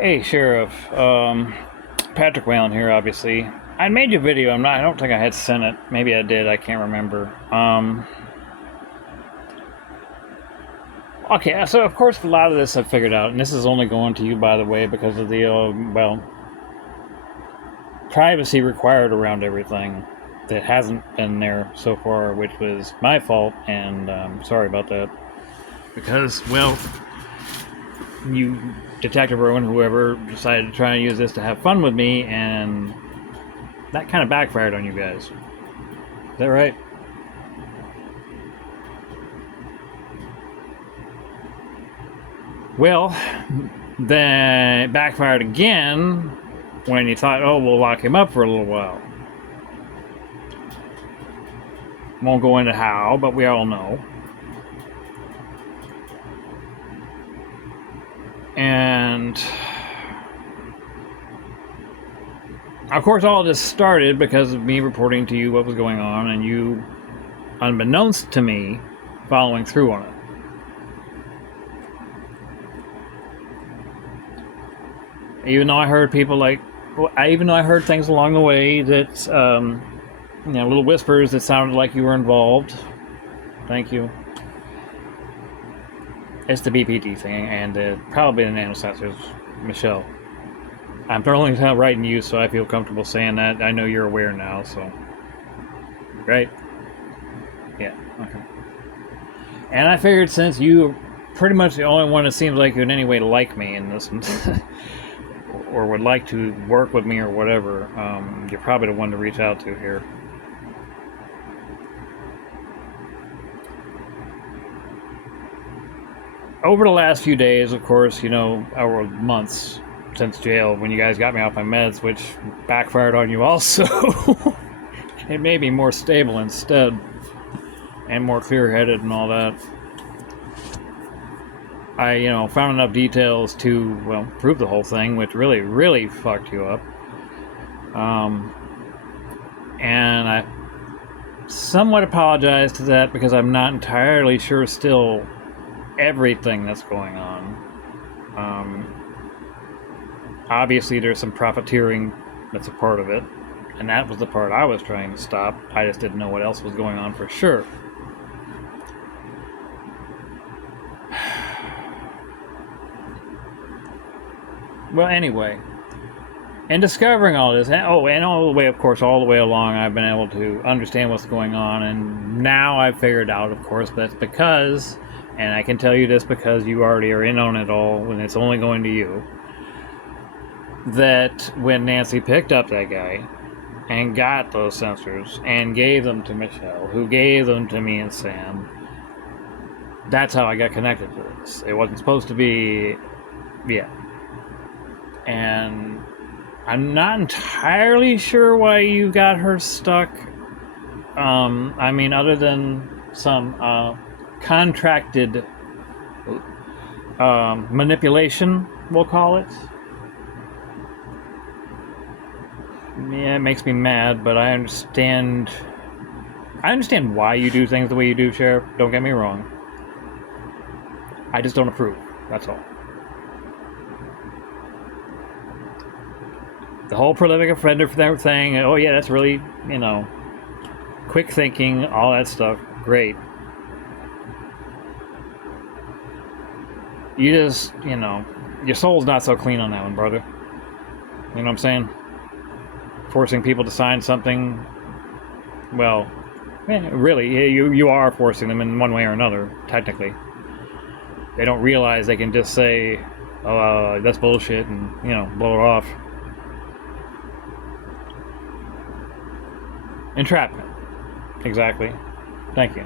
Hey, Sheriff. Patrick Whalen here, obviously. I made you a video. I don't think I had sent it. Maybe I did. I can't remember. Okay, so of course, a lot of this I've figured out, and this is only going to you, by the way, because of the, privacy required around everything that hasn't been there so far, which was my fault, and sorry about that. Because, well, you, Detective Rowan, whoever, decided to try and use this to have fun with me, and that kind of backfired on you guys. Is that right? Well, then it backfired again when you thought, oh, we'll lock him up for a little while. Won't go into how, but we all know. And of course, all this started because of me reporting to you what was going on, and you, unbeknownst to me, following through on it. Even though I heard people even though I heard things along the way that, little whispers that sounded like you were involved. Thank you. It's the BPD thing, and probably the nanosensors, Michelle. I'm totally not writing you, so I feel comfortable saying that. I know you're aware now, so. Right? Yeah, okay. And I figured since you pretty much the only one that seems like you in any way like me in this, or would like to work with me or whatever, you're probably the one to reach out to here. Over the last few days, of course, or months since jail, when you guys got me off my meds, which backfired on you also, it made me more stable instead, and more clear-headed and all that. I, found enough details to, prove the whole thing, which really, really fucked you up. And I somewhat apologize to that because I'm not entirely sure still everything that's going on. Obviously, there's some profiteering that's a part of it, and that was the part I was trying to stop. I just didn't know what else was going on for sure. Well, anyway, in discovering all this, and all the way, of course, all the way along, I've been able to understand what's going on, and now I've figured out, of course, that's because, and I can tell you this because you already are in on it all, when it's only going to you, that when Nancy picked up that guy and got those sensors and gave them to Michelle, who gave them to me and Sam, that's how I got connected to this. It wasn't supposed to be, and I'm not entirely sure why you got her stuck. Other than some contracted manipulation, we'll call it. Yeah, it makes me mad, but I understand why you do things the way you do, Sheriff. Don't get me wrong. I just don't approve. That's all. The whole prolific offender thing, oh yeah, that's really, quick thinking, all that stuff, great. You just, your soul's not so clean on that one, brother. You know what I'm saying? Forcing people to sign something, really, you are forcing them in one way or another, technically. They don't realize they can just say, oh, that's bullshit, and, blow it off. Entrapment. Exactly. Thank you.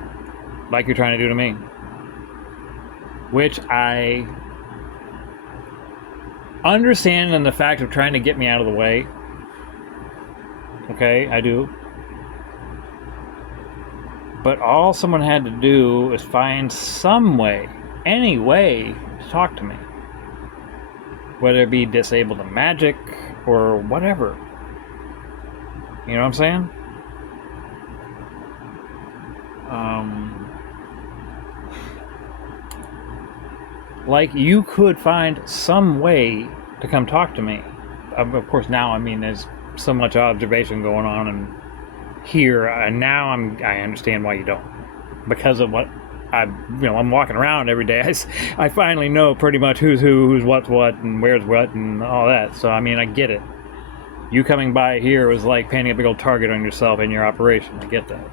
Like you're trying to do to me. Which I understand in the fact of trying to get me out of the way. Okay, I do. But all someone had to do is find some way, any way, to talk to me. Whether it be disable the magic or whatever. You know what I'm saying? Like, you could find some way to come talk to me. Of course, now, I mean, there's so much observation going on and here, and now I understand why you don't. Because of what I'm walking around every day. I finally know pretty much who's who, who's what's what, and where's what, and all that. So, I mean, I get it. You coming by here was like painting a big old target on yourself and your operation. I get that.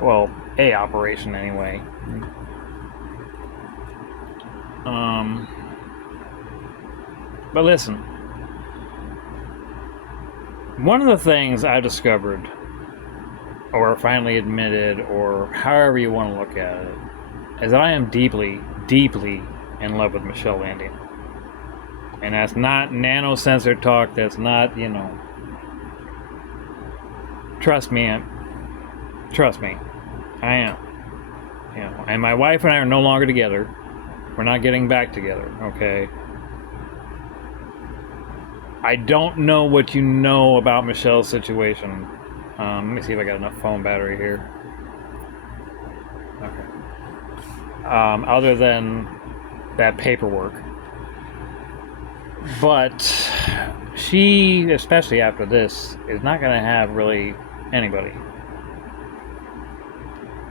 Well, a operation anyway. But listen, one of the things I discovered, or finally admitted, or however you want to look at it, is that I am deeply, deeply in love with Michelle Landian. And that's not nanosensor talk, that's not, trust me, I am. And my wife and I are no longer together. We're not getting back together, okay? I don't know what you know about Michelle's situation. Let me see if I got enough phone battery here. Okay. Other than that paperwork. But she, especially after this, is not going to have really anybody.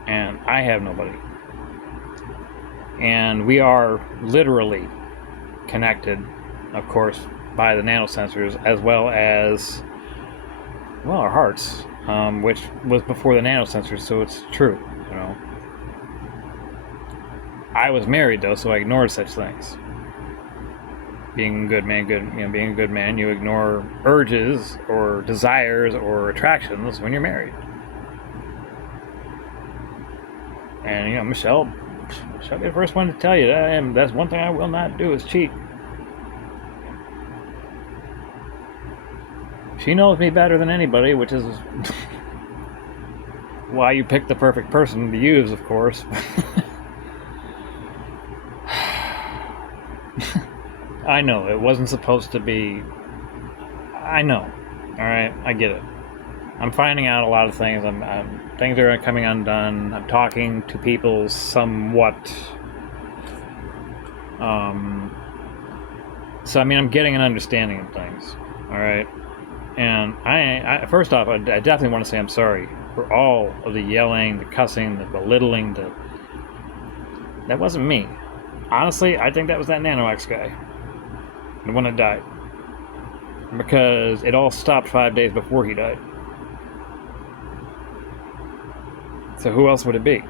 And I have nobody. And we are literally connected, of course, by the nanosensors, as well as, well, our hearts, which was before the nanosensors, so it's true, I was married, though, so I ignored such things. Being a good man, you ignore urges or desires or attractions when you're married. And, Michelle be the first one to tell you that. That's one thing I will not do is cheat. She knows me better than anybody, which is why you picked the perfect person to use, of course. I know, it wasn't supposed to be... I know. Alright, I get it. I'm finding out a lot of things. Things are coming undone. I'm talking to people somewhat. So, I mean, I'm getting an understanding of things. Alright? And I first off, I definitely want to say I'm sorry for all of the yelling, the cussing, the belittling. That wasn't me. Honestly, I think that was that NanoX guy. The one that died. Because it all stopped 5 days before he died. So who else would it be?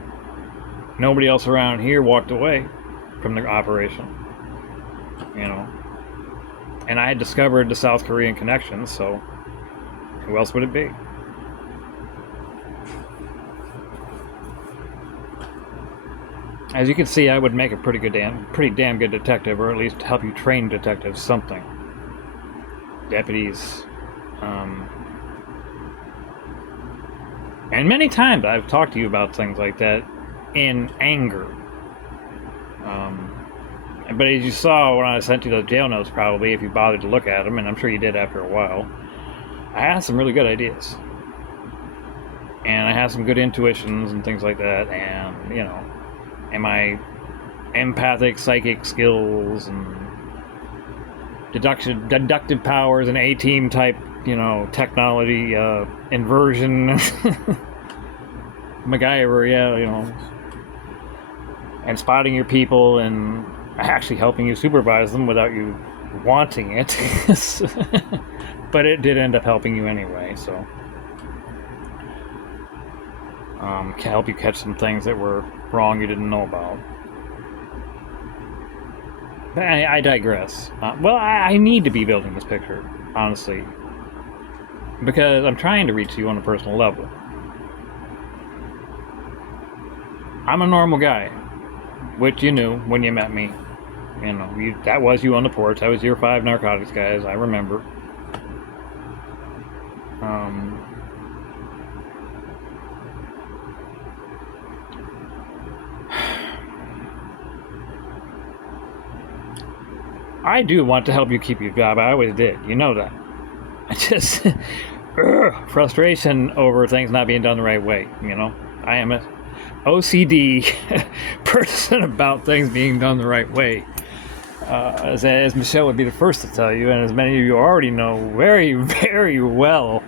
Nobody else around here walked away from the operation. And I had discovered the South Korean connection, so who else would it be? As you can see, I would make a pretty damn good detective, or at least help you train detectives something. Deputies. And many times I've talked to you about things like that in anger. But as you saw when I sent you those jail notes, probably, if you bothered to look at them, and I'm sure you did after a while, I had some really good ideas. And I had some good intuitions and things like that, and, and my empathic psychic skills and deductive powers and A-team type, technology, inversion, MacGyver, and spotting your people and actually helping you supervise them without you wanting it. But it did end up helping you anyway, so can help you catch some things that were wrong you didn't know about. But I digress. I need to be building this picture, honestly, because I'm trying to reach you on a personal level. I'm a normal guy, which you knew when you met me. That was you on the porch. That was your 5 narcotics guys, I remember. I do want to help you keep your job. I always did. You know that. I just... frustration over things not being done the right way, I am a OCD person about things being done the right way. as Michelle would be the first to tell you, and as many of you already know very, very well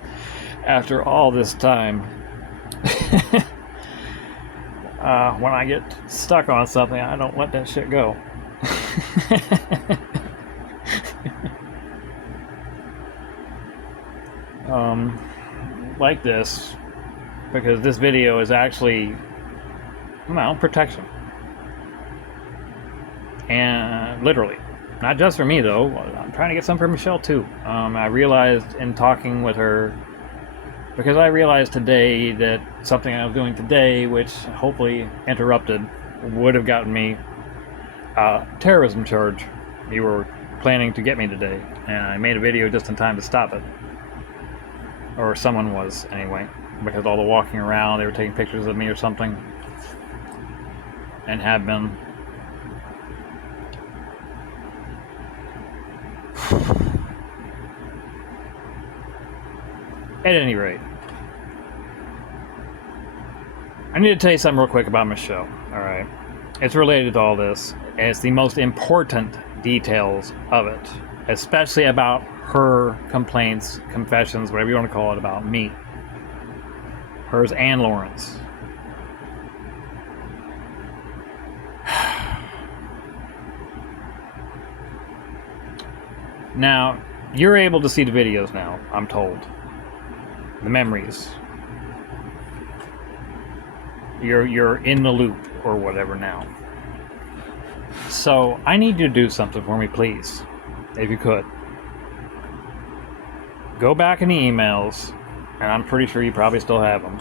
after all this time. When I get stuck on something, I don't let that shit go. Like this, because this video is actually, well, protection. And literally, not just for me though, I'm trying to get some for Michelle too. I realized in talking with her, because I realized today that something I was doing today, which hopefully interrupted, would have gotten me a terrorism charge. You were planning to get me today, and I made a video just in time to stop it. Or someone was, anyway, because all the walking around, they were taking pictures of me or something, and have been. At any rate, I need to tell you something real quick about Michelle, alright? It's related to all this, and it's the most important details of it, especially about her complaints, confessions, whatever you want to call it, about me. Hers and Lauren's. Now, you're able to see the videos now, I'm told. The memories. You're in the loop or whatever now. So I need you to do something for me, please, if you could. Go back in the emails, and I'm pretty sure you probably still have them,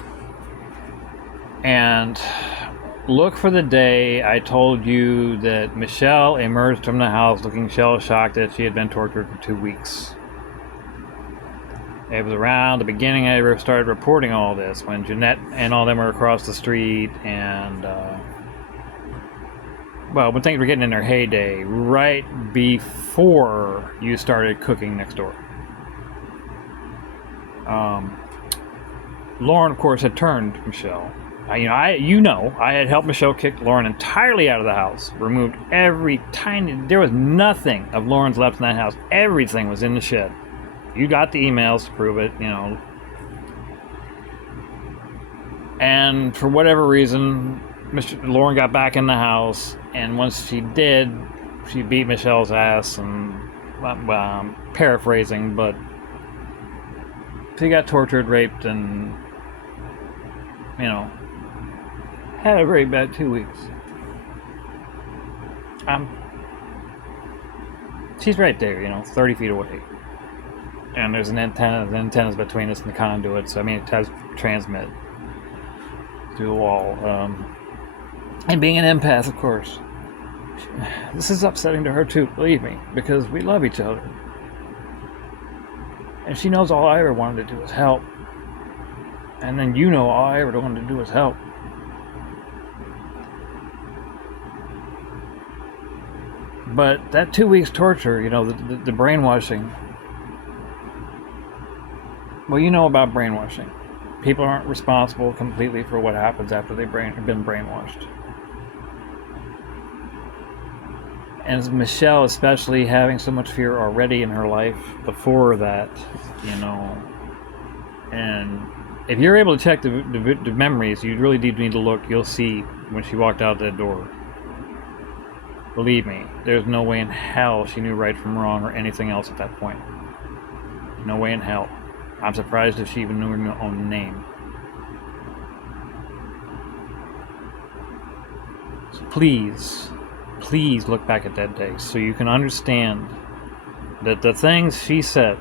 and look for the day I told you that Michelle emerged from the house looking shell-shocked that she had been tortured for 2 weeks. It was around the beginning I started reporting all this, when Jeanette and all them were across the street, and well, when things were getting in their heyday, right before you started cooking next door. Lauren, of course, had turned Michelle. I had helped Michelle kick Lauren entirely out of the house, removed every tiny. There was nothing of Lauren's left in that house. Everything was in the shed. You got the emails to prove it, And for whatever reason, Lauren got back in the house, and once she did, she beat Michelle's ass, and, well, I'm paraphrasing, but she got tortured, raped, and, had a very bad 2 weeks. She's right there, 30 feet away. And there's an antenna, the antenna's between us and the conduit, so it does transmit through the wall. And being an empath, of course. This is upsetting to her too, believe me, because we love each other. And she knows all I ever wanted to do was help. And then all I ever wanted to do was help. But that 2 weeks torture, the brainwashing. Well, you know about brainwashing. People aren't responsible completely for what happens after they've been brainwashed. And Michelle, especially, having so much fear already in her life before that, And if you're able to check the memories, you really do need to look. You'll see when she walked out that door. Believe me, there's no way in hell she knew right from wrong or anything else at that point. No way in hell. I'm surprised if she even knew her own name. So please look back at that day so you can understand that the things she said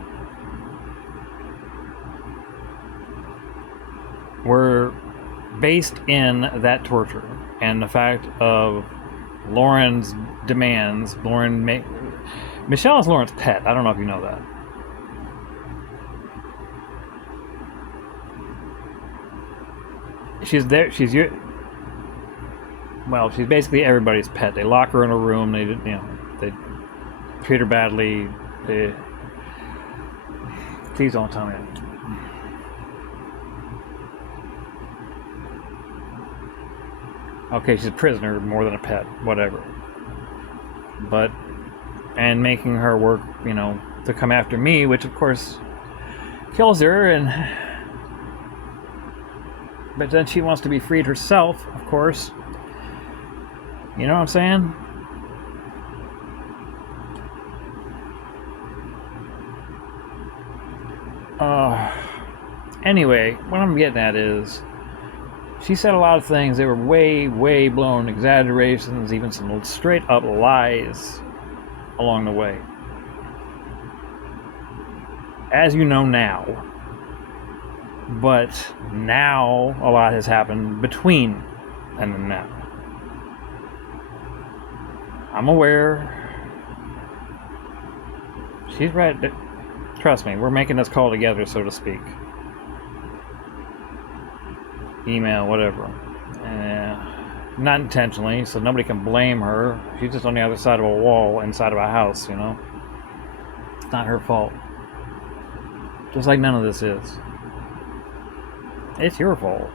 were based in that torture and the fact of Lauren's demands. Michelle is Lauren's pet. I don't know if you know that. She's there. She's basically everybody's pet. They lock her in a room. They treat her badly. Please don't tell me that. Okay, she's a prisoner more than a pet, whatever. But and making her work, to come after me, which of course kills her. But then she wants to be freed herself, of course. You know what I'm saying? Anyway, what I'm getting at is, she said a lot of things that were way, way blown exaggerations, even some straight up lies along the way. As you know now. But now a lot has happened between then and now. I'm aware. She's right. Trust me, we're making this call together, so to speak. Email, whatever. Not intentionally, so nobody can blame her. She's just on the other side of a wall inside of a house, It's not her fault. Just like none of this is. It's your fault.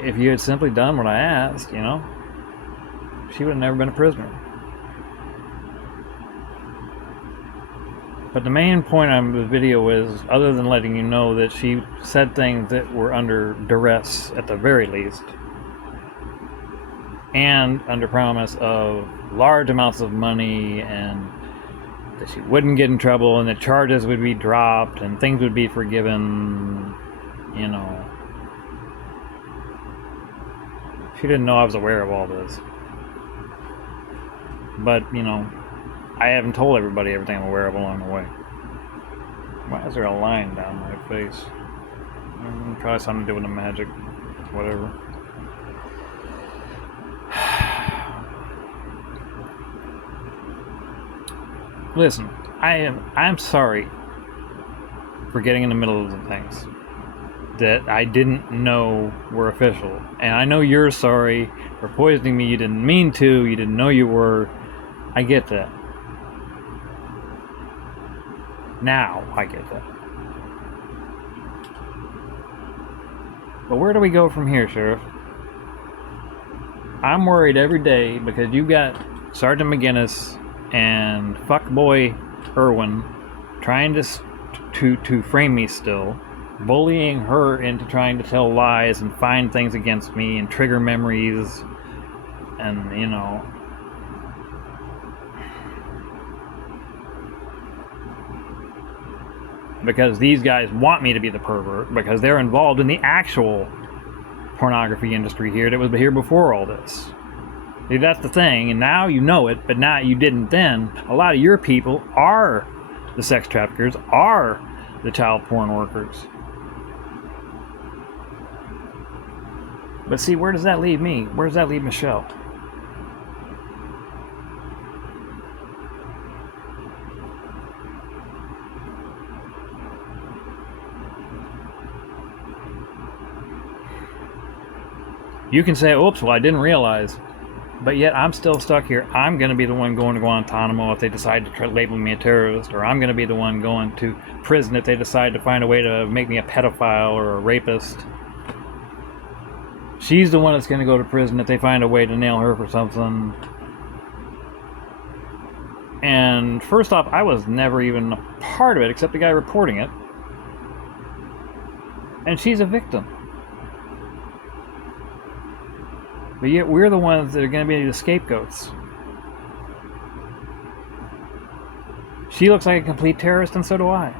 If you had simply done what I asked, she would have never been a prisoner. But the main point of the video is, other than letting you know that she said things that were under duress at the very least, and under promise of large amounts of money, and that she wouldn't get in trouble, and that charges would be dropped, and things would be forgiven, She didn't know I was aware of all this. But, I haven't told everybody everything I'm aware of along the way. Why is there a line down my face? Probably something to do with the magic. Whatever. Listen, I'm sorry for getting in the middle of the things that I didn't know were official. And I know you're sorry for poisoning me. You didn't mean to. You didn't know you were. I get that. Now I get that. But where do we go from here, Sheriff? I'm worried every day because you got Sergeant McGinnis and fuckboy Irwin trying to frame me still, bullying her into trying to tell lies and find things against me and trigger memories, and because these guys want me to be the pervert, because they're involved in the actual pornography industry here that was here before all this. See, that's the thing, and now you know it, but now you didn't then. A lot of your people are the sex traffickers, are the child porn workers. But see, where does that leave me? Where does that leave Michelle? You can say, oops, well, I didn't realize. But yet I'm still stuck here. I'm going to be the one going to Guantanamo if they decide to label me a terrorist, or I'm going to be the one going to prison if they decide to find a way to make me a pedophile or a rapist. She's the one that's going to go to prison if they find a way to nail her for something. And first off, I was never even a part of it except the guy reporting it. And she's a victim. But yet we're the ones that are going to be the scapegoats. She looks like a complete terrorist, and so do I.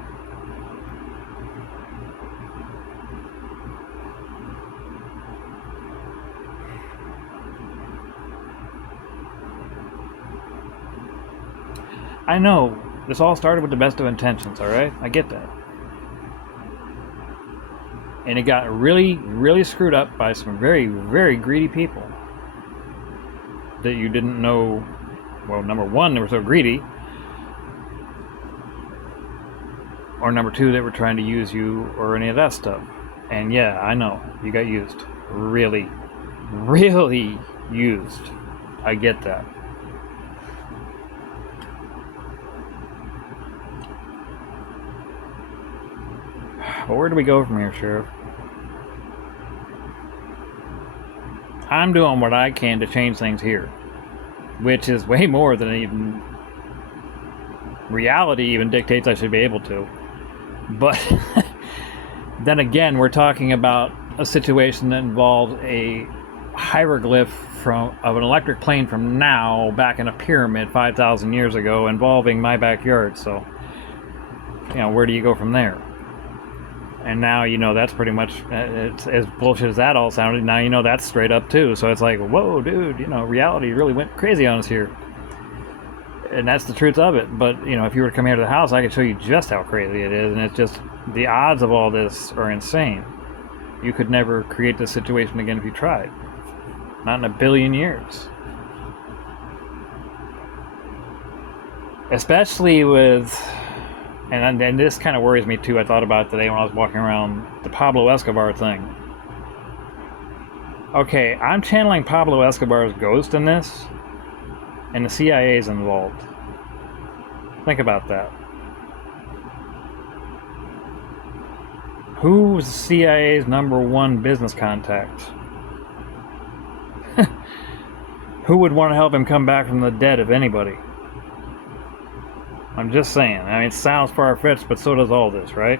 I know, this all started with the best of intentions, alright? I get that. And it got really, really screwed up by some very, very greedy people that you didn't know. Well, number one, they were so greedy. Or number two, they were trying to use you or any of that stuff. And yeah, I know, you got used. Really, really used. I get that. But where do we go from here, Sheriff? I'm doing what I can to change things here. which is way more than even reality even dictates I should be able to. But then again, we're talking about a situation that involves a hieroglyph of an electric plane from now back in a pyramid 5,000 years ago involving my backyard. So, where do you go from there? And now, that's pretty much, it's as bullshit as that all sounded, now that's straight up too. So it's like, whoa, dude, reality really went crazy on us here. And that's the truth of it. But, if you were to come here to the house, I could show you just how crazy it is. And it's just, the odds of all this are insane. You could never create this situation again if you tried. Not in a billion years. Especially with, and this kind of worries me too, I thought about it today when I was walking around, the Pablo Escobar thing. Okay, I'm channeling Pablo Escobar's ghost in this, and the CIA is involved. Think about that. Who's the CIA's #1 business contact? Who would want to help him come back from the dead, if anybody? I'm just saying. I mean, it sounds far-fetched, but so does all this, right?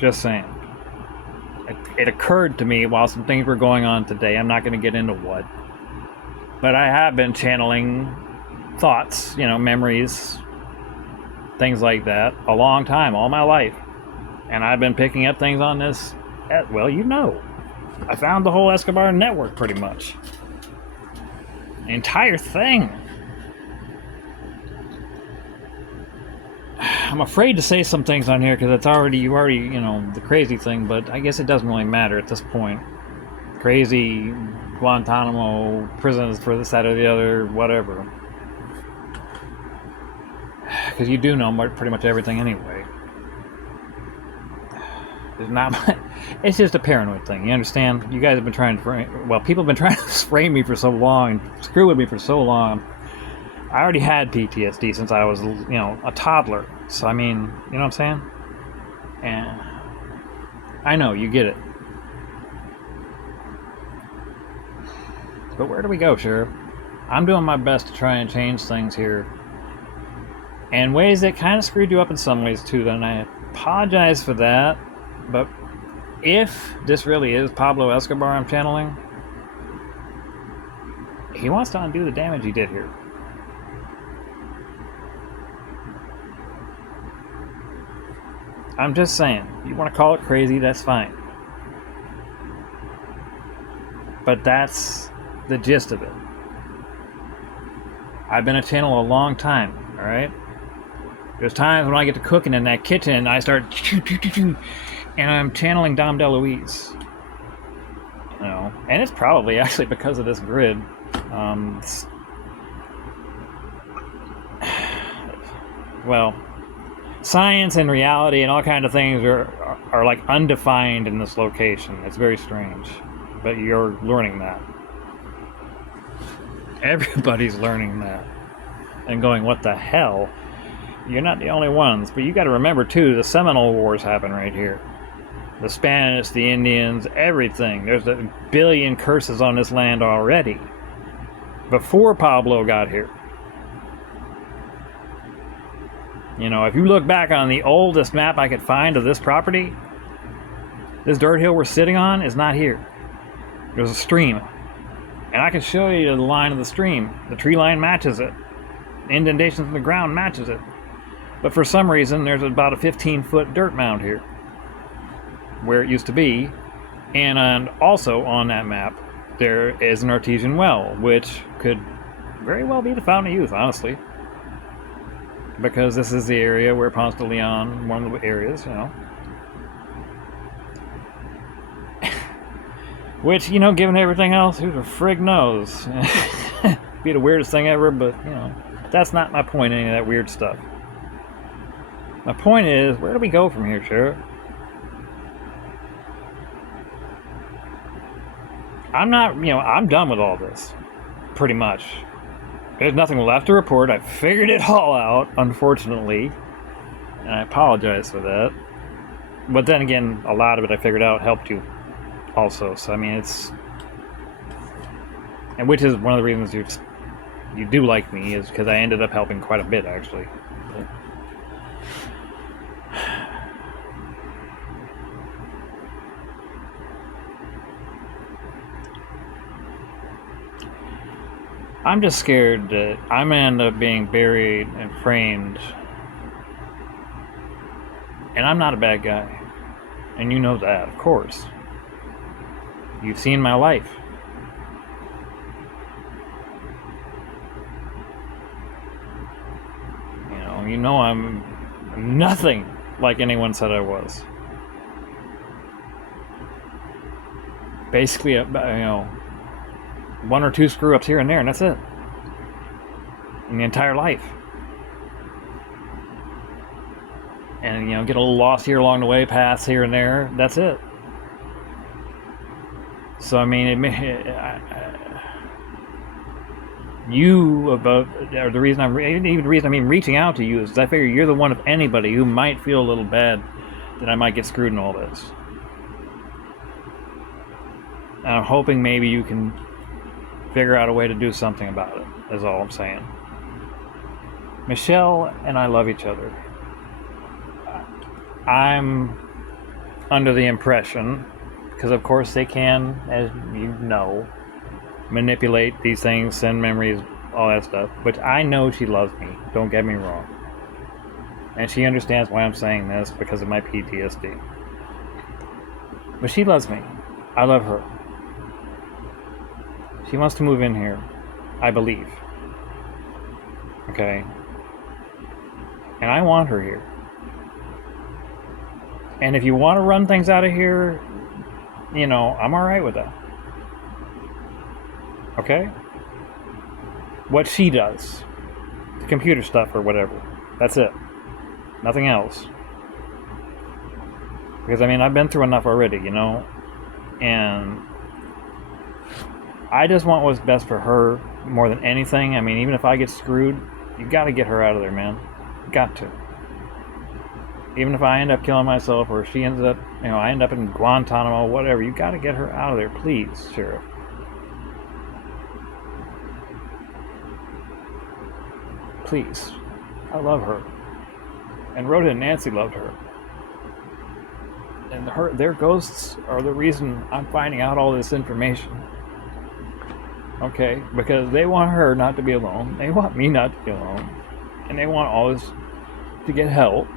Just saying. It occurred to me while some things were going on today. I'm not going to get into what. But I have been channeling thoughts, memories, things like that, a long time, all my life. And I've been picking up things on this, well, I found the whole Escobar network, pretty much. The entire thing. I'm afraid to say some things on here because it's already, the crazy thing, but I guess it doesn't really matter at this point. Crazy Guantanamo prisons for this, that, or the other, whatever. Because you do know pretty much everything anyway. It's just a paranoid thing, you understand? You guys have been trying to people have been trying to frame me for so long, screw with me for so long. I already had PTSD since I was, a toddler. So, I mean, you know what I'm saying? And I know, you get it. But where do we go, Sheriff? I'm doing my best to try and change things here. And ways that kind of screwed you up in some ways, too. And I apologize for that. But if this really is Pablo Escobar I'm channeling, he wants to undo the damage he did here. I'm just saying, you want to call it crazy, that's fine. But that's the gist of it. I've been a channel a long time, alright? There's times when I get to cooking in that kitchen, I start and I'm channeling Dom DeLuise. And it's probably actually because of this grid. Science and reality and all kinds of things are like undefined in this location. It's very strange, but you're learning that. Everybody's learning that and going, what the hell? You're not the only ones, but you got to remember too, the Seminole Wars happen right here. The Spanish, the Indians, everything. There's a billion curses on this land already before Pablo got here. If you look back on the oldest map I could find of this property, this dirt hill we're sitting on is not here. There's a stream. And I can show you the line of the stream. The tree line matches it. Indentations in the ground matches it. But for some reason, there's about a 15-foot dirt mound here, where it used to be. And also on that map, there is an artesian well, which could very well be the Fountain of Youth, honestly. Because this is the area where Ponce de Leon, one of the areas, Which, given everything else, who the frig knows? Be the weirdest thing ever, but, that's not my point, any of that weird stuff. My point is, where do we go from here, Sheriff? I'm not, I'm done with all this. Pretty much. There's nothing left to report. I figured it all out, unfortunately. And I apologize for that. But then again, a lot of it I figured out helped you also. So, I mean, and which is one of the reasons you do like me, is because I ended up helping quite a bit, actually. I'm just scared that I'm gonna end up being buried and framed, and I'm not a bad guy, and you know that, of course. You've seen my life. You know I'm nothing like anyone said I was. Basically, one or two screw ups here and there, and that's it. In the entire life. And get a little lost here along the way, paths here and there. That's it. So I mean, the reason I'm reaching out to you is I figure you're the one of anybody who might feel a little bad that I might get screwed in all this. And I'm hoping maybe you can figure out a way to do something about it, is all I'm saying. Michelle and I love each other. I'm under the impression, because of course they can, as you know, manipulate these things, send memories, all that stuff, but I know she loves me, don't get me wrong. And she understands why I'm saying this, because of my PTSD. But she loves me. I love her. She wants to move in here, I believe. Okay? And I want her here. And if you want to run things out of here, I'm alright with that. Okay? What she does. The computer stuff or whatever. That's it. Nothing else. Because, I've been through enough already, And I just want what's best for her more than anything. Even if I get screwed, you gotta get her out of there, man. You got to. Even if I end up killing myself, or she ends up, I end up in Guantanamo, whatever, you gotta get her out of there, please, Sheriff. Please. I love her. And Rhoda and Nancy loved her. And their ghosts are the reason I'm finding out all this information. Okay? Because they want her not to be alone. They want me not to be alone. And they want all this to get help.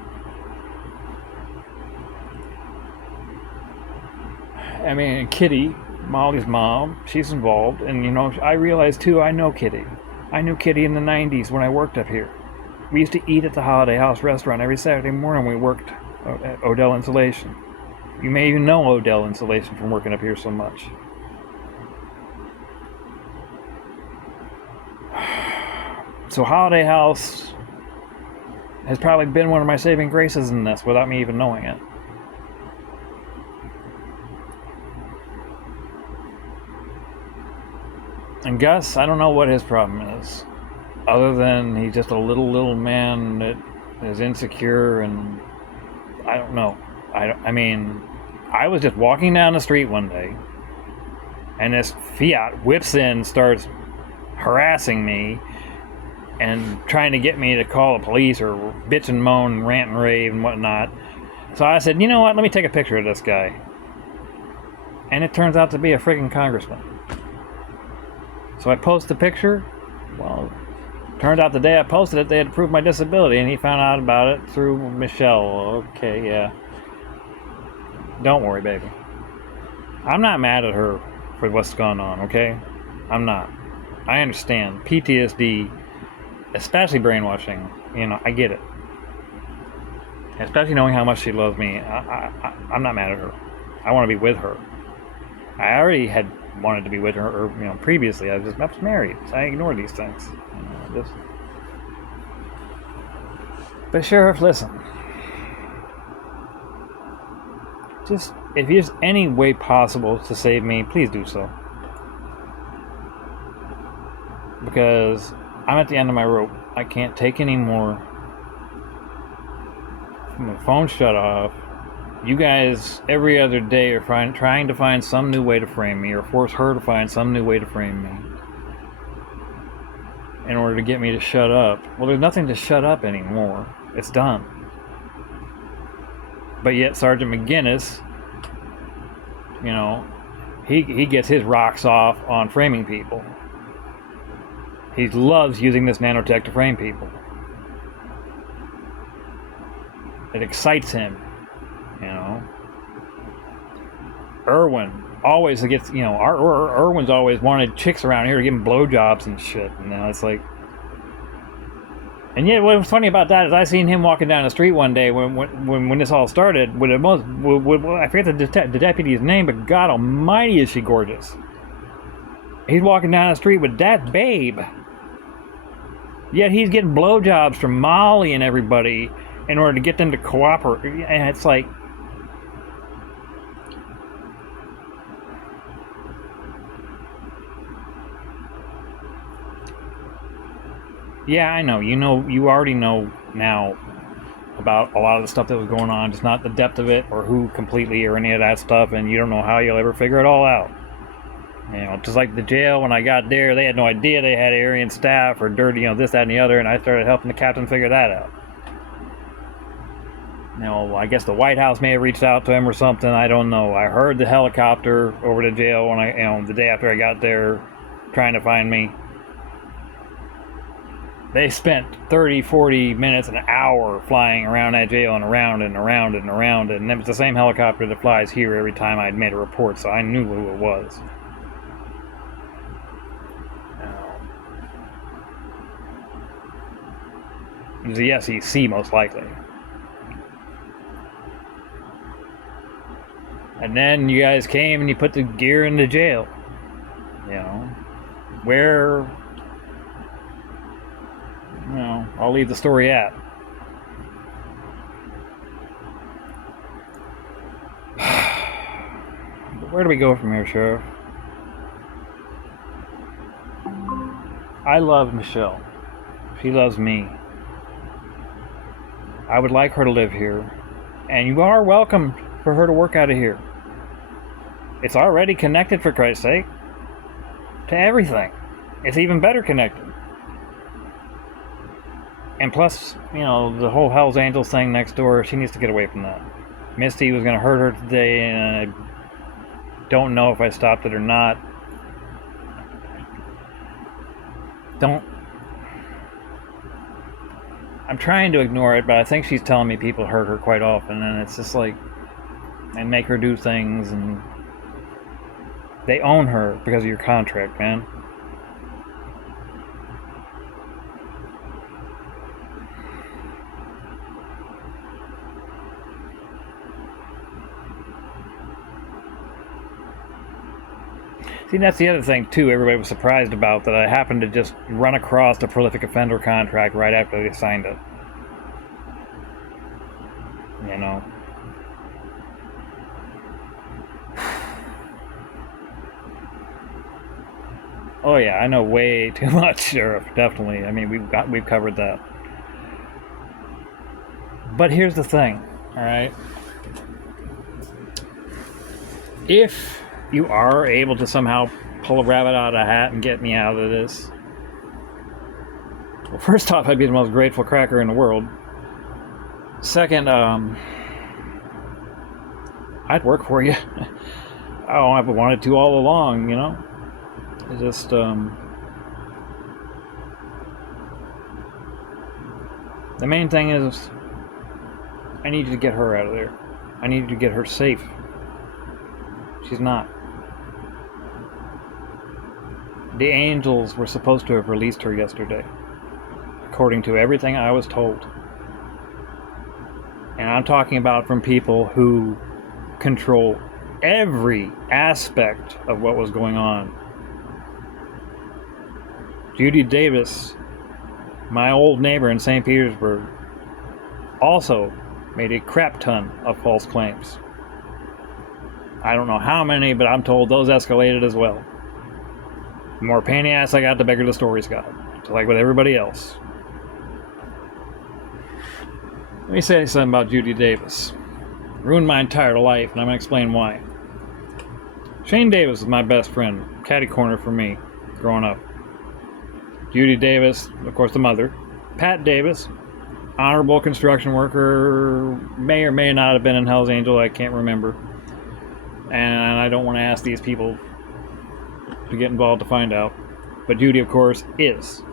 Kitty, Molly's mom, she's involved. And, I realized, too, I know Kitty. I knew Kitty in the 90s when I worked up here. We used to eat at the Holiday House restaurant every Saturday morning when we worked at Odell Insulation. You may even know Odell Insulation from working up here so much. So Holiday House has probably been one of my saving graces in this without me even knowing it. And Gus, I don't know what his problem is, other than he's just a little man that is insecure, and I don't know. I was just walking down the street one day, and this Fiat whips in, starts harassing me, and trying to get me to call the police or bitch and moan, rant and rave and whatnot. So I said, you know what, let me take a picture of this guy. And it turns out to be a freaking congressman. So I post the picture. Well, turned out the day I posted it, they had approved my disability, and he found out about it through Michelle. Okay, yeah. Don't worry, baby. I'm not mad at her for what's going on, okay? I'm not. I understand. PTSD, especially brainwashing, I get it. Especially knowing how much she loves me. I'm not mad at her. I want to be with her. I already had wanted to be with her, or previously. I was married, so I ignored these things. But Sheriff, listen. Just, if there's any way possible to save me, please do so. Because I'm at the end of my rope. I can't take any more. My phone shut off. You guys, every other day, are trying to find some new way to frame me, or force her to find some new way to frame me. in order to get me to shut up. Well, there's nothing to shut up anymore. It's done. But yet Sergeant McGinnis, you know, he gets his rocks off on framing people. He loves using this nanotech to frame people. It excites him, you know. Irwin always gets, you know, Irwin's always wanted chicks around here to give him blowjobs and shit. And now it's like, and yet what was funny about that is I seen him walking down the street one day when this all started with I forget the deputy's name, but God Almighty, is she gorgeous! He's walking down the street with that babe. Yet he's getting blowjobs from Molly and everybody in order to get them to cooperate. And it's like, yeah, I know. You already know now about a lot of the stuff that was going on, just not the depth of it or who completely or any of that stuff, and you don't know how you'll ever figure it all out. You know, just like the jail, when I got there, they had no idea they had Aryan staff or dirty, you know, this, that, and the other, and I started helping the captain figure that out. You know, I guess the White House may have reached out to him or something, I don't know. I heard the helicopter over to jail when the day after I got there, trying to find me. They spent 30, 40 minutes, an hour flying around that jail and around and around and around, and it was the same helicopter that flies here every time I'd made a report, so I knew who it was. It was the SEC, most likely. And then you guys came and you put the gear in the jail. You know, where, you know, I'll leave the story at. But where do we go from here, Sheriff? I love Michelle. She loves me. I would like her to live here, and you are welcome for her to work out of here. It's already connected, for Christ's sake, to everything. It's even better connected. And plus, you know, the whole Hell's Angels thing next door, she needs to get away from that. Misty was going to hurt her today, and I don't know if I stopped it or not. I'm trying to ignore it, but I think she's telling me people hurt her quite often, and it's just like, and make her do things, and they own her because of your contract, man. See, that's the other thing, too, everybody was surprised about, that I happened to just run across the prolific offender contract right after they signed it. You know. Oh yeah, I know way too much, Sheriff, definitely. I mean, we've covered that. But here's the thing, alright? If you are able to somehow pull a rabbit out of a hat and get me out of this, well, first off, I'd be the most grateful cracker in the world. Second, I'd work for you. Oh, I've wanted to all along, you know? It's just, the main thing is, I need you to get her out of there. I need you to get her safe. She's not. The Angels were supposed to have released her yesterday, according to everything I was told. And I'm talking about from people who control every aspect of what was going on. Judy Davis, my old neighbor in St. Petersburg, also made a crap ton of false claims. I don't know how many, but I'm told those escalated as well. The more pain in the ass I got, the bigger the stories got. Just like with everybody else. Let me say something about Judy Davis. Ruined my entire life, and I'm going to explain why. Shane Davis was my best friend, catty corner for me, growing up. Judy Davis, of course, the mother. Pat Davis, honorable construction worker, may or may not have been in Hell's Angel, I can't remember. And I don't want to ask these people to get involved to find out. But Judy, of course, is.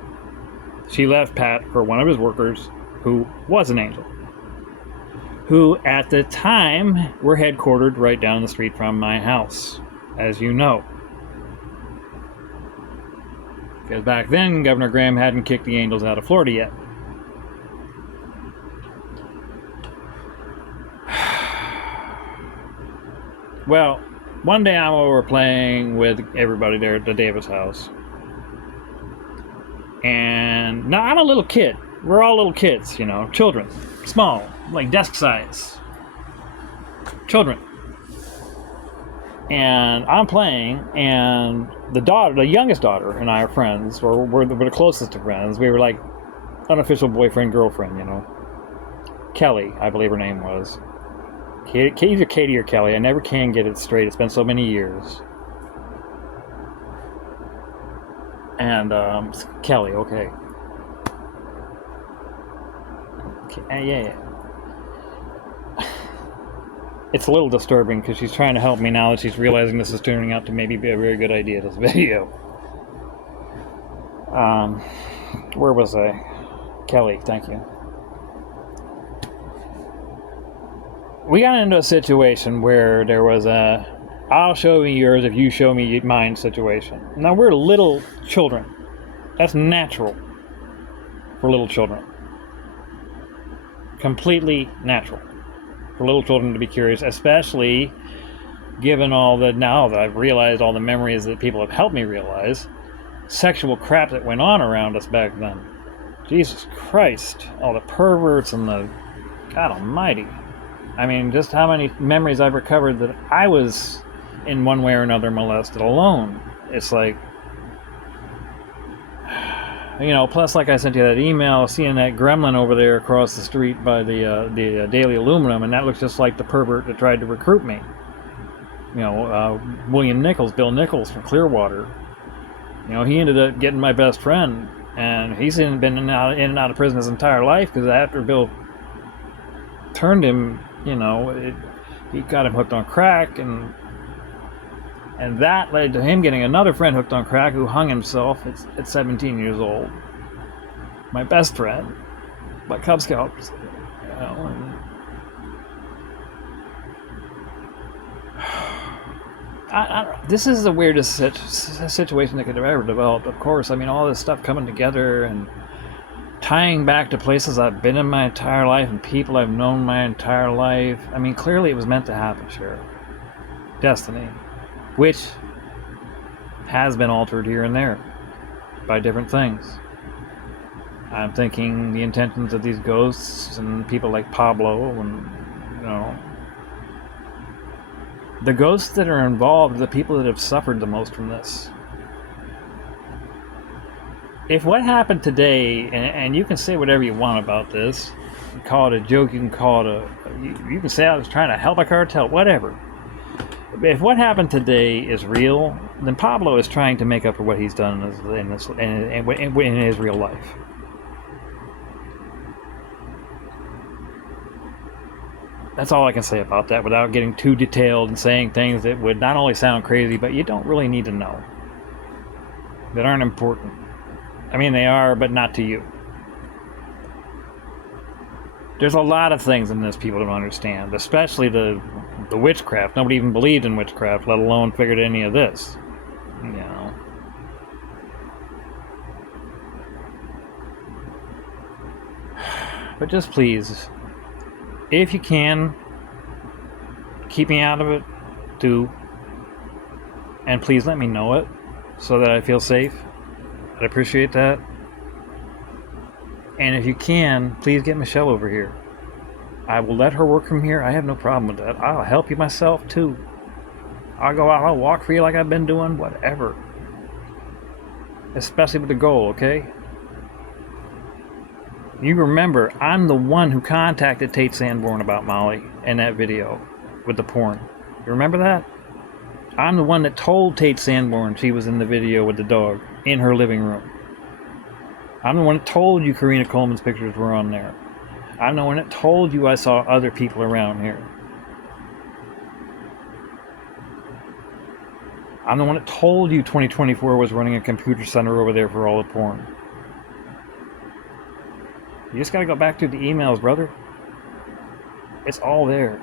She left Pat for one of his workers who was an angel, who at the time were headquartered right down the street from my house, as you know. Because back then, Governor Graham hadn't kicked the angels out of Florida yet. Well, one day I'm over playing with everybody there at the Davis house. And now I'm a little kid. We're all little kids, you know, children. Small, like desk size. Children. And I'm playing, and the youngest daughter, and I are friends, or we're the closest to friends. We were like unofficial boyfriend, girlfriend, you know. Kelly, I believe her name was. Either Katie or Kelly. I never can get it straight. It's been so many years. And Kelly, okay. Yeah. It's a little disturbing because she's trying to help me now that she's realizing this is turning out to maybe be a very good idea, this video. Where was I? Kelly, thank you. We got into a situation where there was a I'll show you yours if you show me mine situation. Now, we're little children. That's natural for little children. Completely natural for little children to be curious, especially given all the, now that I've realized all the memories that people have helped me realize, sexual crap that went on around us back then. Jesus Christ, all the perverts and the, God almighty. I mean, just how many memories I've recovered that I was in one way or another molested alone. It's like, you know, plus like I sent you that email, seeing that gremlin over there across the street by the Daily Aluminum, and that looks just like the pervert that tried to recruit me. You know, William Nichols, Bill Nichols from Clearwater. You know, he ended up getting my best friend, and he's been in and out of prison his entire life, because after Bill turned him, you know, he got him hooked on crack, and that led to him getting another friend hooked on crack who hung himself at 17 years old. My best friend, my Cub Scout, you know. This is the weirdest situation that could have ever developed, of course. I mean, all this stuff coming together and tying back to places I've been in my entire life and people I've known my entire life. I mean, clearly it was meant to happen, Sheriff. Destiny. Which has been altered here and there by different things. I'm thinking the intentions of these ghosts and people like Pablo, and, you know, the ghosts that are involved are the people that have suffered the most from this. If what happened today, and you can say whatever you want about this, you can call it a joke, you can call it you can say I was trying to help a cartel, whatever. If what happened today is real, then Pablo is trying to make up for what he's done in his real life. That's all I can say about that without getting too detailed and saying things that would not only sound crazy, but you don't really need to know. That aren't important. I mean, they are, but not to you. There's a lot of things in this people don't understand, especially the witchcraft. Nobody even believed in witchcraft, let alone figured any of this. You know. But just please, if you can, keep me out of it, do. And please let me know it, so that I feel safe. I'd appreciate that. And if you can, please get Michelle over here. I will let her work from here. I have no problem with that. I'll help you myself too. I'll go out, I'll walk for you like I've been doing, whatever. Especially with the goal, okay? You remember, I'm the one who contacted Tate Sanborn about Molly in that video with the porn. You remember that? I'm the one that told Tate Sanborn she was in the video with the dog in her living room. I'm the one that told you Karina Coleman's pictures were on there. I'm the one that told you I saw other people around here. I'm the one that told you 2024 was running a computer center over there for all the porn. You just gotta go back to the emails, brother. It's all there.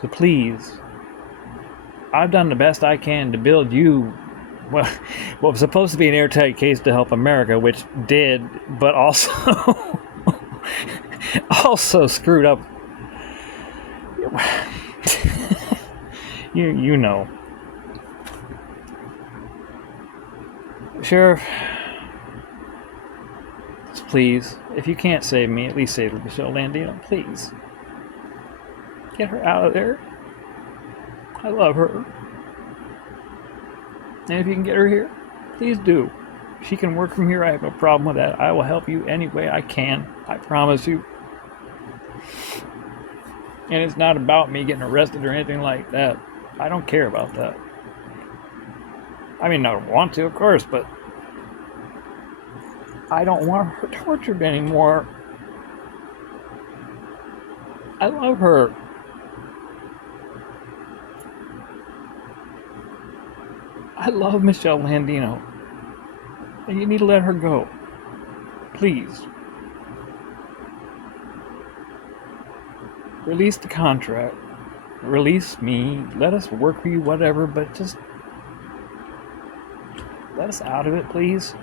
So please, I've done the best I can to build you what was supposed to be an airtight case to help America, which did, but also also screwed up. You know. Sheriff, please, if you can't save me, at least save Michelle Landino, please. Get her out of there. I love her. And if you can get her here, please do. She can work from here. I have no problem with that. I will help you any way I can. I promise you. And it's not about me getting arrested or anything like that. I don't care about that. I mean, I want to, of course, but I don't want her tortured anymore. I love her. I love Michelle Landino. And you need to let her go. Please. Release the contract. Release me. Let us work for you, whatever, but just let us out of it, please.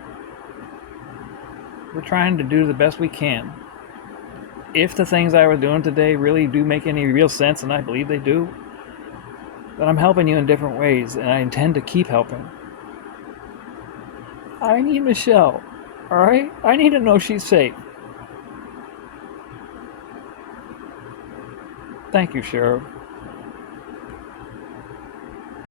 We're trying to do the best we can. If the things I was doing today really do make any real sense, and I believe they do, then I'm helping you in different ways, and I intend to keep helping. I need Michelle, alright? I need to know she's safe. Thank you, Sheriff.